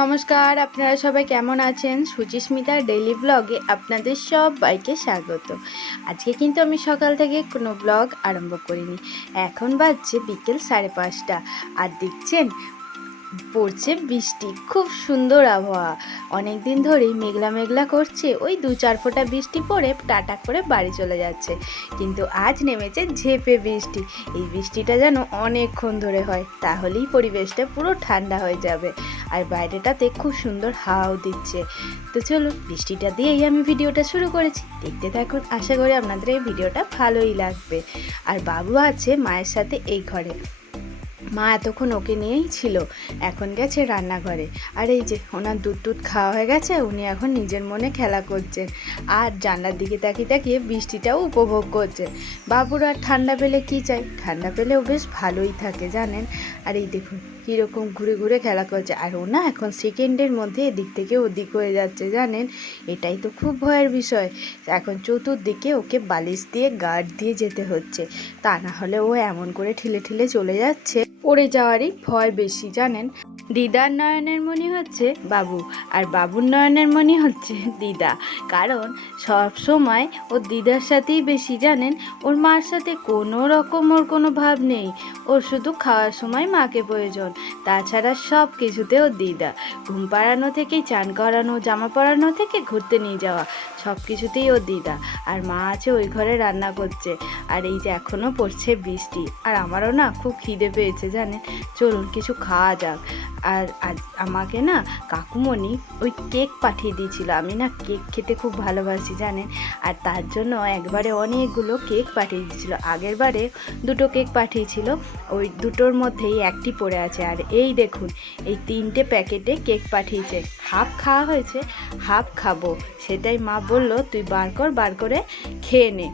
নমস্কার, আপনারা সবাই কেমন আছেন? সুচিস্মিতার ডেইলি ব্লগে আপনাদের সবাইকে স্বাগত। আজকে কিন্তু আমি সকাল থেকে কোনো ব্লগ আরম্ভ করিনি। এখন বাজছে বিকেল 5:30 আর দেখছেন পড়ছে বৃষ্টি। খুব সুন্দর আবহাওয়া। অনেক দিন ধরেই মেঘলা মেঘলা করছে, ওই 2-4 ফোঁটা বৃষ্টি পড়ে টাটা করে বাড়ি চলে যাচ্ছে। কিন্তু আজ নেমেছে ঝেঁপে বৃষ্টি। এই বৃষ্টিটা যেন অনেকক্ষণ ধরে হয়, তাহলেই পরিবেশটা পুরো ঠান্ডা হয়ে যাবে। আর বাইরেটাতে খুব সুন্দর হাওয়াও দিচ্ছে। তো চলো, বৃষ্টিটা দিয়েই আমি ভিডিওটা শুরু করেছি। দেখতে থাকুন, আশা করি আপনাদের এই ভিডিওটা ভালোই লাগবে। আর বাবু আছে মায়ের সাথে এই ঘরে। মা এতক্ষণ ওকে নিয়েই ছিল, এখন গেছে রান্নাঘরে। আর এই যে ওনার দুধ খাওয়া হয়ে গেছে, উনি এখন নিজের মনে খেলা করছেন আর জানলার দিকে তাকিয়ে তাকিয়ে বৃষ্টিটাও উপভোগ করছেন। বাবুর আর ঠান্ডা পেলে কি চাই, ঠান্ডা পেলেও বেশ ভালোই থাকে জানেন। আর এই দেখুন কীরকম ঘুরে ঘুরে খেলা করছে। আর ও না এখন সেকেন্ডের মধ্যে এদিক থেকে ওদিক হয়ে যাচ্ছে জানেন। এটাই তো খুব ভয়ের বিষয়। এখন চতুর্দিকে ওকে বালিশ দিয়ে গার্ড দিয়ে যেতে হচ্ছে, তা না হলে ও এমন করে ঠেলে ঠেলে চলে যাচ্ছে, পড়ে যাওয়ারই ভয় বেশি জানেন। দিদার নয়নের মণি হচ্ছে বাবু, আর বাবুর নয়নের মণি হচ্ছে দিদা। কারণ সব সময় ওর দিদার সাথেই বেশি জানেন। ওর মার সাথে কোনো রকম ওর কোনো ভাব নেই। ওর শুধু খাওয়ার সময় মাকে প্রয়োজন, তাছাড়া সব কিছুতে ওর দিদা। ঘুম পাড়ানো থেকে চান করানো, জামা পরানো থেকে ঘুরতে নিয়ে যাওয়া, সব কিছুতেই ওর দিদা। আর মা আছে ওই ঘরে রান্না করছে। আর এই যে এখনও পড়ছে বৃষ্টি, আর আমারও না খুব খিদে পেয়েছে জানেন। চলুন কিছু খাওয়া যাক। আর আমাকে না কাকুমণি ওই কেক পাঠিয়ে দিয়েছিল। আমি না কেক খেতে খুব ভালোবাসি জানেন। আর তার জন্য একবারে অনেকগুলো কেক পাঠিয়ে দিয়েছিল। আগের বারে 2টো কেক পাঠিয়েছিল, ওই 2টোর মধ্যেই একটি পড়ে আছে। আর এই দেখুন এই 3টে প্যাকেটে কেক পাঠিয়েছে। হাফ খাওয়া হয়েছে, হাফ খাবো। সেটাই মা বলল তুই বার করে খেয়ে নে।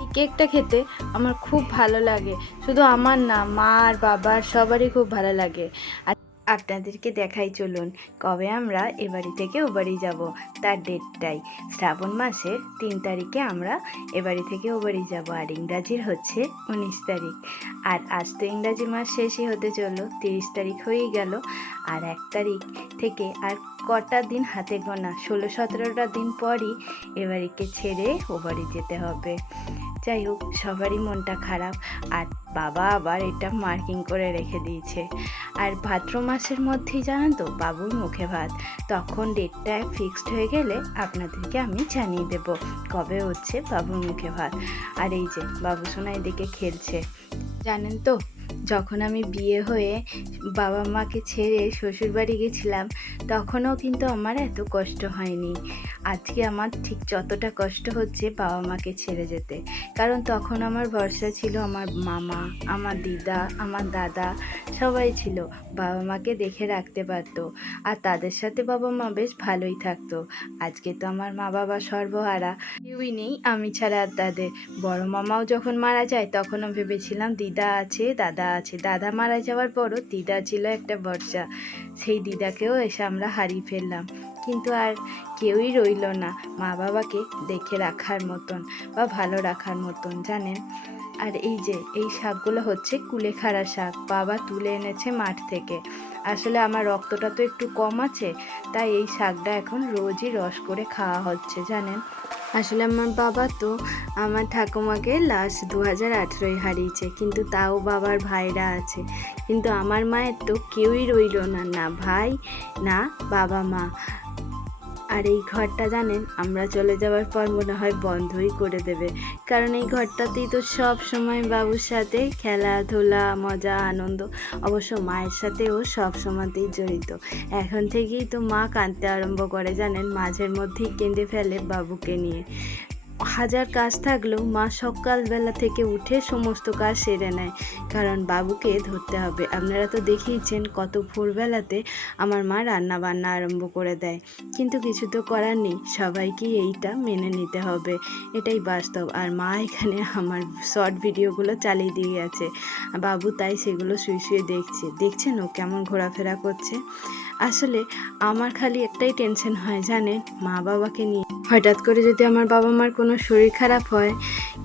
এই কেকটা খেতে আমার খুব ভালো লাগে, শুধু আমার না, মা আর বাবার সবারই খুব ভালো লাগে। আর আপনাদেরকে দেখাই চলুন কবে আমরা এ বাড়ি থেকে ও বাড়ি যাব, তার ডেটটাই। শ্রাবণ মাসের 3 তারিখে আমরা এ বাড়ি থেকে ও বাড়ি যাব, আর ইংরাজির হচ্ছে 19 তারিখ। আর আজ তো ইংরাজি মাস শেষই হতে চললো, 30 তারিখ হয়েই গেল। আর 1 তারিখ থেকে আর কটা দিন হাতে গোনা, 16-17টা দিন পরই এ বাড়িকে ছেড়ে ও বাড়ি যেতে হবে। যাই হোক, সবারই মনটা খারাপ। আর বাবা আবার এটা মার্কিং করে রেখে দিয়েছে। আর ভাদ্র মাসের মধ্যেই জানেন তো বাবুর মুখে ভাত, তখন ডেটটা ফিক্সড হয়ে গেলে আপনাদেরকে আমি জানিয়ে দেব কবে হচ্ছে বাবুর মুখে ভাত। আর এই যে বাবু সোনা এদিকে খেলছে। জানেন তো, যখন আমি বিয়ে হয়ে বাবা মাকে ছেড়ে শ্বশুরবাড়ি গেছিলাম, তখনও কিন্তু আমার এত কষ্ট হয়নি। আজকে আমার ঠিক যতটা কষ্ট হচ্ছে বাবা মাকে ছেড়ে যেতে। কারণ তখন আমার ভরসা ছিল আমার মামা, আমার দিদা, আমার দাদা, সবাই ছিল। বাবা মাকে দেখে রাখতে পারতো, আর তাদের সাথে বাবা মা বেশ ভালোই থাকতো। আজকে তো আমার মা বাবা সর্বহারা, কেউই নেই আমি ছাড়া। আর তাদের বড় মামাও যখন মারা যায়, তখনও ভেবেছিলাম দিদা আছে, দাদা আছে। দাদা মারা যাওয়ার পরও দিদা ছিল একটা ভরসা, সেই দিদাকেও এসে আমরা হারিয়ে ফেললাম। কিন্তু আর কেউই রইল না মা বাবাকে দেখে রাখার মতন বা ভালো রাখার মতন জানেন। আর এই যে এই শাকগুলো হচ্ছে কুলেখাড়া শাক, বাবা তুলে এনেছে মাঠ থেকে। আসলে আমার রক্তটা তো একটু কম আছে, তাই এই শাকটা এখন রোজই রস করে খাওয়া হচ্ছে জানেন। আসলে আমার বাবা তো আমার ঠাকুমাকে লাস্ট 2018 হারিয়েছে, কিন্তু তাও বাবার ভাইরা আছে। কিন্তু আমার মায়ের তো কেউই রইল না, না ভাই না বাবা মা। আর এই ঘরটা জানেন আমরা চলে যাওয়ার পর মনে হয় বন্ধই করে দেবে, কারণ এই ঘরটাতেই তো সব সময় বাবুর সাথে খেলাধুলা, মজা, আনন্দ। অবশ্য মায়ের সাথেও সব সময়তেই জড়িত। এখন থেকেই তো মা কাঁদতে আরম্ভ করে জানেন, মাঝের মধ্যেই কেঁদে ফেলে বাবুকে নিয়ে। হাজার কাজ থাকলেও মা সকালবেলা থেকে উঠে সমস্ত কাজ সেরে নেয়, কারণ বাবুকে ধরতে হবে। আপনারা তো দেখিয়েছেন কত ভোরবেলাতে আমার মা রান্না বান্না আরম্ভ করে দেয়। কিন্তু কিছু তো করার নেই, সবাইকেই এইটা মেনে নিতে হবে, এটাই বাস্তব। আর মা এখানে আমার শর্ট ভিডিওগুলো চালিয়ে দিয়ে গেছে, বাবু তাই সেগুলো শুয়ে শুয়ে দেখছে। দেখছেন ও কেমন ঘোরাফেরা করছে। আসলে আমার খালি একটাই টেনশন হয় জানেন, মা বাবাকে নিয়ে। হঠাৎ করে যদি আমার বাবা মার কোনো শরীর খারাপ হয়,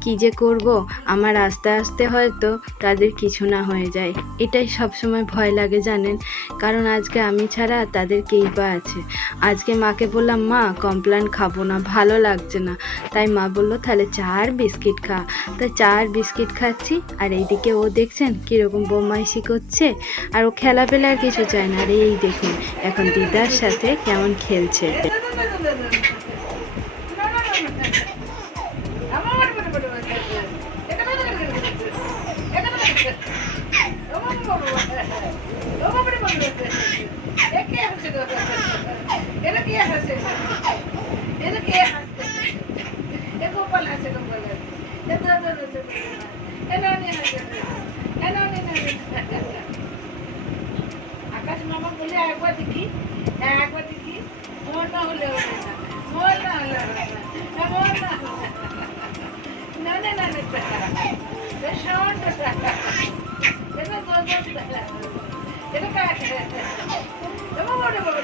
কি যে করব, আমার আস্তে আস্তে হয়তো তাদের কিছু না হয়ে যায়, এটাই সবসময় ভয় লাগে জানেন। কারণ আজকে আমি ছাড়া তাদের কেই বা আছে। আজকে মাকে বললাম, মা কমপ্লেন খাবো না, ভালো লাগছে না। তাই মা বললো তাহলে চা আর বিস্কিট খা। তাই চা আর বিস্কিট খাচ্ছি, আর এইদিকে ও দেখছেন কীরকম বদমাইশি করছে। আর ও খেলা পেলে আর কিছু চায় না। আর এই দেখুন এখন দিদার সাথে কেমন খেলছে। আকাশ মামা বলে একবার দেখি, একবার দেখি, মোর না হলে হবে না, মোর না হলে হবে না, মোর না না না না না এটা কাকে এবার বড় বড়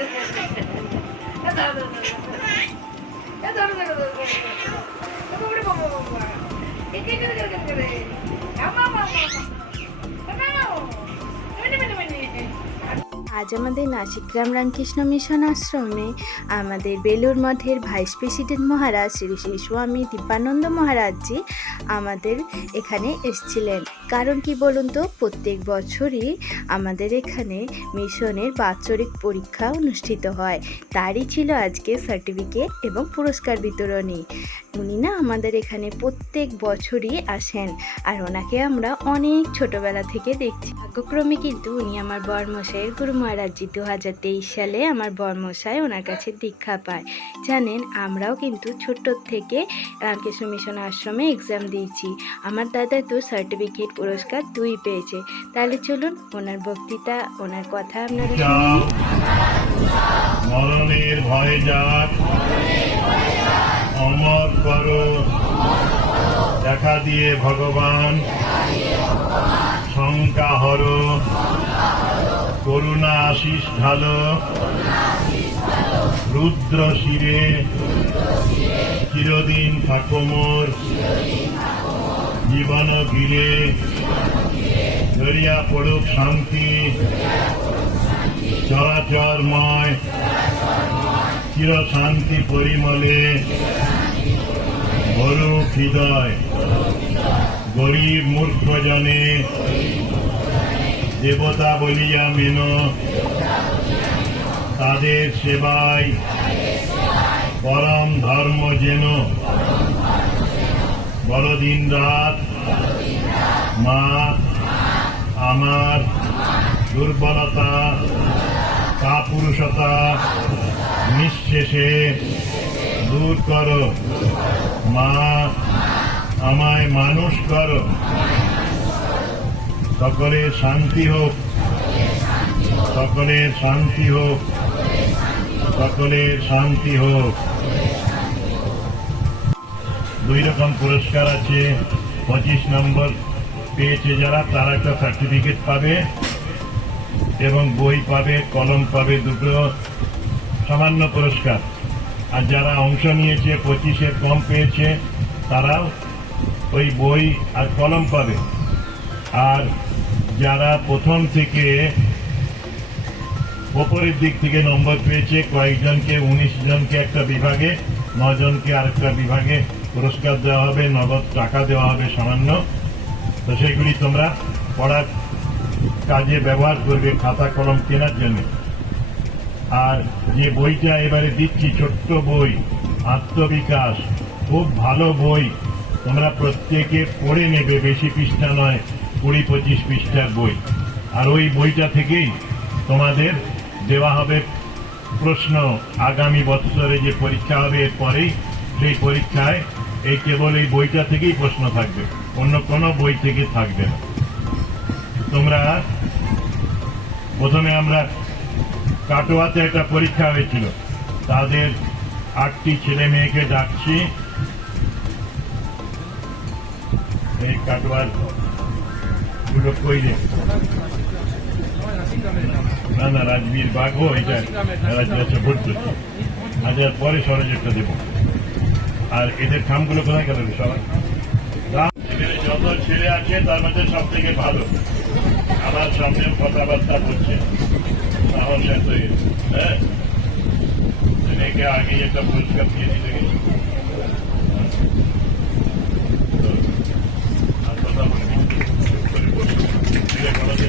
আজ আমাদের নাসিকগ্রাম রামকৃষ্ণ মিশন আশ্রমে আমাদের বেলুর মঠের ভাইস প্রেসিডেন্ট মহারাজ শ্রী শ্রী স্বামী দীপানন্দ মহারাজজি আমাদের এখানে এসেছিলেন। কারণ কি বলুন তো, প্রত্যেক বছরই আমাদের এখানে মিশনের বাৎসরিক পরীক্ষা অনুষ্ঠিত হয়, তারই ছিল আজকে সার্টিফিকেট এবং পুরস্কার বিতরণী। উনি না আমাদের এখানে প্রত্যেক বছরই আসেন, আর ওনাকে আমরা অনেক ছোটবেলা থেকে দেখছি। ভাগ্যক্রমে কিন্তু উনি আমার বরমশাইয়ের গুরু মহারাজজি। 2023 সালে আমার বরমশাই ওনার কাছে দীক্ষা পায়। জানেন, আমরাও কিন্তু ছোট্ট থেকে রামকৃষ্ণ মিশন আশ্রমে এক্সাম দিয়েছি। আমার দাদা তো সার্টিফিকেট পুরস্কার 2 পেয়েছে। তাহলে চলুন ওনার বক্তৃতা, ওনার কথা আপনারা শুনুন। মরণের ভয় যাক অমর করো, দেখা দিয়ে ভগবান শঙ্কা হর, করুণা আশিস ঢালো, রুদ্র শিরে চিরদিন থাকো মোর, জীবন গিলে দরিয়া পড়ুক শান্তি, চরাচরময় চির শান্তি পরিমলে, ভরুক হৃদয় গরিব মূর্খ জনে, দেবতা বলিয়া মেন, তাদের সেবায় পরম ধর্ম যেন, বড়দিন রাত মা আমার দুর্বলতা কাপুরুষতা নিঃশেষে দূর করো, মা আমায় মানুষ করো, সকলের শান্তি হোক, সকলের শান্তি হোক, সকলের শান্তি হোক। 2 রকম পুরস্কার আছে। 25 নম্বর পেয়েছে যারা, তারা একটা সার্টিফিকেট পাবে এবং বই পাবে, কলম পাবে, দুটো সামান্য পুরস্কার। আর যারা অংশ নিয়েছে 25-এর কম পেয়েছে, তারাও ওই বই আর কলম পাবে। আর যারা প্রথম থেকে ওপরের দিক থেকে নম্বর পেয়েছে, কয়েকজনকে 19 জনকে একটা বিভাগে, 9 জনকে আরেকটা বিভাগে পুরস্কার দেওয়া হবে, নগদ টাকা দেওয়া হবে সামান্য। তো সেগুলি তোমরা পড়ার কাজে ব্যবহার করবে, খাতা কলম কেনার জন্য। আর যে বইটা এবারে দিচ্ছি, ছোট্ট বই, আত্মবিকাশ, খুব ভালো বই, তোমরা প্রত্যেকে পড়ে নেবে, বেশি পৃষ্ঠা নয়, 20-25 পৃষ্ঠার বই। আর ওই বইটা থেকেই তোমাদের দেওয়া হবে প্রশ্ন। আগামী বছরে যে পরীক্ষা হবে এরপরেই, সেই পরীক্ষায় এই কেবল এই বইটা থেকেই প্রশ্ন থাকবে, অন্য কোনো বই থেকে থাকবে না। তোমরা প্রথমে আমরা কাটোয়াতে একটা পরীক্ষা হয়েছিল, তাদের 8টি ছেলে মেয়েকে ডাকছি। এই কাটোয়ার দুটো কইলে না না রাজবীর বাঘও এটা রাজ্য ভোট করছে। আজ পরে সরজেরটা দেব। আর এদের খামগুলো কোথায় গেল সবাই? যত ছেলে আছে তার মধ্যে সব থেকে ভালো আমার সামনে কথাবার্তা বলছে সাহস এত হ্যাঁ ছেলেকে আগে একটা পুরস্কার দিয়ে দিতে গেছি আর কথা বলবি করে বলছি ছেলে কলেজে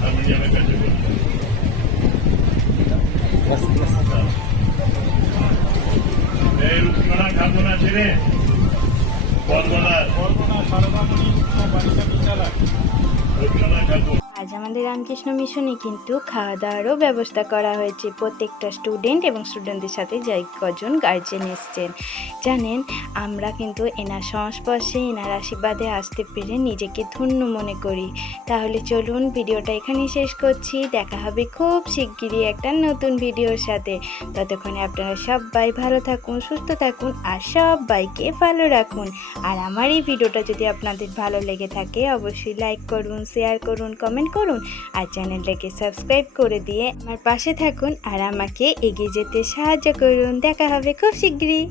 হারমোনিয়ামের কাছে বলছি এই রূপকণা খাবো না ছেলে বর্ণনার রূপকণা খাবো আজ আমাদের রামকৃষ্ণ মিশনে কিন্তু খাওয়া দাওয়ারও ব্যবস্থা করা হয়েছে। প্রত্যেকটা স্টুডেন্ট এবং স্টুডেন্টদের সাথে যাই কজন গার্জেন এসছেন। জানেন আমরা কিন্তু এনার সংস্পর্শে এনার আশীর্বাদে আসতে পেরে নিজেকে ধন্য মনে করি। তাহলে চলুন ভিডিওটা এখানেই শেষ করছি। দেখা হবে খুব শিগগিরই একটা নতুন ভিডিওর সাথে। ততক্ষণে আপনারা সবাই ভালো থাকুন, সুস্থ থাকুন আর সবাইকে ভালো রাখুন। আর আমার এই ভিডিওটা যদি আপনাদের ভালো লেগে থাকে অবশ্যই লাইক করুন, শেয়ার করুন, কমেন্ট করুন আর চ্যানেলটাকে সাবস্ক্রাইব করে দিয়ে আমার পাশে থাকুন আর আমাকে এগিয়ে যেতে সাহায্য করুন। দেখা হবে খুব শিগগিরই।